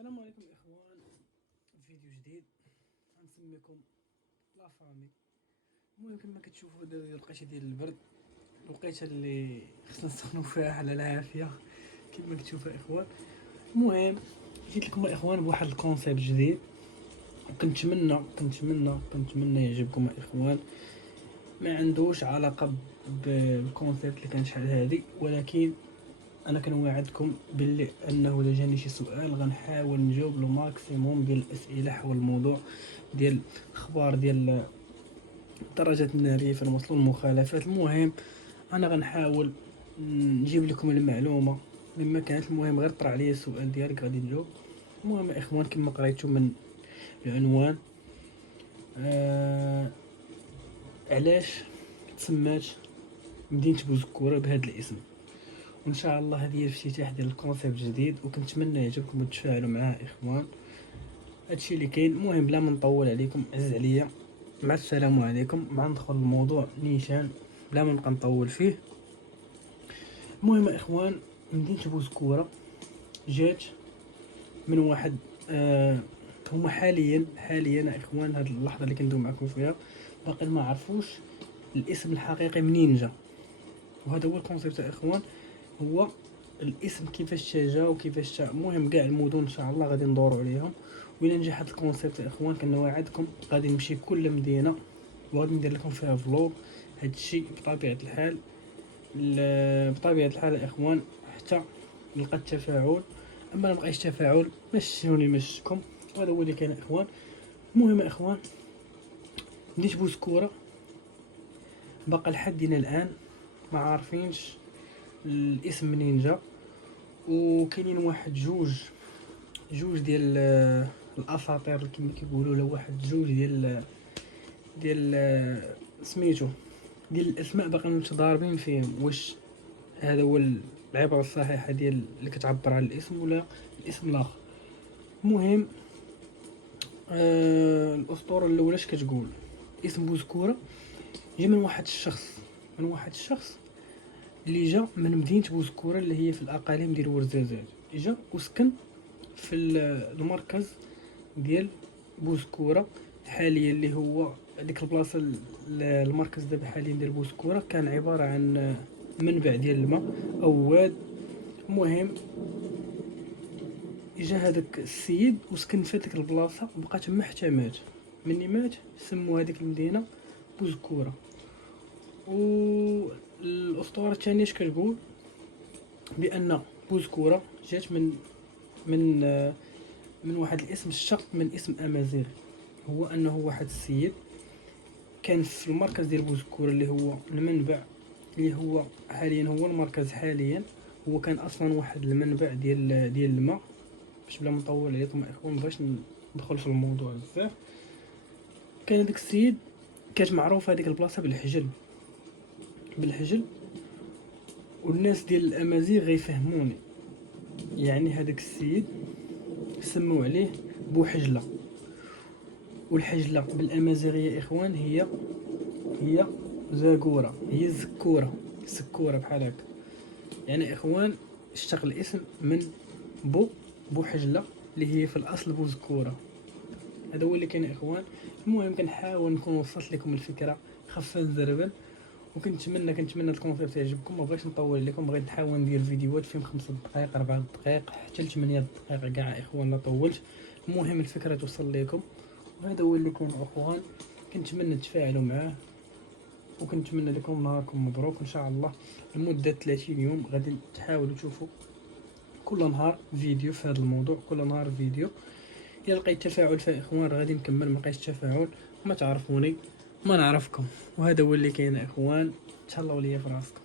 السلام عليكم اخوان. فيديو جديد غنسميكم لا فامي. المهم كما كتشوفوا دابا الوقيته ديال البرد، الوقيته اللي خصنا نسخنوا فيها على العافيه كما كتشوفوا اخوان. المهم جيت لكم اخوان بواحد الكونسيبت جديد، كنتمنى يعجبكم اخوان. ما عندوش علاقه بالكونسيبت اللي كان شحال هادي، ولكن انا كنواعدكم باللي انه الا جاني شي سؤال غنحاول نجاوب لو ماكسيموم ديال الاسئله حول الموضوع ديال الاخبار ديال الدراجات الناريه في الموصل والمخالفات. المهم انا غنحاول نجيب لكم المعلومه مما كانت. المهم غير طرح عليا السؤال ديالك غادي نجاوب. المهم اخوان كما قريتوا من العنوان، علاش تسمات مدينه بوزكوره بهذا الاسم؟ وان شاء الله هذه هي الافتتاح ديال الكونسيبت جديد، وكنتمنى يعجبكم وتتفاعلوا معاه اخوان. هادشي اللي كاين. المهم بلا ما نطول عليكم، عز عليا، مع السلام عليكم. مع ندخل الموضوع نيشان بلا ما نبقى نطول فيه. المهم اخوان، مدينه بوزكوره جات من واحد هما حاليا اخوان هاد اللحظه اللي كندوي معكم فيها باقي ما عرفوش الاسم الحقيقي منين جا. وهذا هو الكونسيبت اخوان، هو الاسم كيفاش جا وكيفاش المهم كاع المدن ان شاء الله غادي ندوروا عليهم. وإلا نجح هاد الكونسيبت اخوان كنوعدكم غادي نمشي كل مدينه وغادي ندير لكم فيها فلوق. هادشي بطبيعه الحال اخوان حتى نلقى التفاعل. اما ما بقاش تفاعل مشوني مشكم، وهذا هو اللي كاين اخوان. المهم اخوان، مدينه بوزكوره باقا لحدنا الان ما عارفينش الاسم منين جا. وكاينين واحد جوج ديال الاساطير كما كيقولوا له، واحد جوج ديال سميتو ديال الاسماء باقي متضاربين فيهم. واش هذا هو العباره الصحيحه ديال اللي كتعبر على الاسم ولا الاسم الاخر؟ المهم الاسطوره الاولى اش كتقول؟ اسم بوزكوره جا من واحد الشخص اللي جا من مدينه بوزكوره اللي هي في الاقاليم ديال ورزازات. جا وسكن في المركز ديال بوزكوره حاليا، اللي هو ديك البلاصه. المركز دابا حاليا ديال بوزكوره كان عباره عن منبع ديال الماء او واد. المهم جا هذاك السيد وسكن في ديك البلاصه وبقى تما حتى مات. مني مات سموا هذيك المدينه بوزكوره. والاسطوره الثانيه اش كتقول؟ بان بوزكوره جات من واحد الاسم الشق من اسم امازيغي. هو انه واحد السيد كان في المركز ديال بوزكوره اللي هو المنبع، اللي هو حاليا هو المركز حاليا. هو كان اصلا واحد المنبع ديال الماء. باش بلا نطول عليكم اخوان باش ندخل في الموضوع بزاف، كان هذاك السيد كانت معروفه هذيك البلاصه بالحجل. والناس ديال الامازيغ غيفهموني. يعني هذاك السيد سموا عليه بوحجله، والحجله بالامازيغيه اخوان هي زاكوره، هي سكوره بحال هكا. يعني اخوان اشتق الاسم من بوحجله اللي هي في الاصل بوزكوره. هذا هو اللي كاين اخوان. المهم كنحاول نكون وصلت لكم الفكره خفه نزربل، وكنتمنى الكونسيبت يعجبكم. ما بغيتش نطول عليكم، بغيت نحاول ندير فيديوهات فيهم 5 دقائق 4 دقائق حتى ل 8 دقائق كاع اخوان، لا طولت. المهم الفكره توصل لكم، وهذا هو اللي كاين اخوان. كنتمنى تفاعلوا معاه، وكنتمنى لكم نهاركم مبروك ان شاء الله. لمده 30 يوم غادي تحاولوا تشوفوا كل نهار فيديو في هذا الموضوع، كل نهار فيديو. الا لقيت تفاعل فيه اخوان غادي نكمل، ما لقيتش تفاعل ما تعرفوني ما نعرفكم. وهذا هو اللي كاين اخوان. تهلاو ليا في راسكم.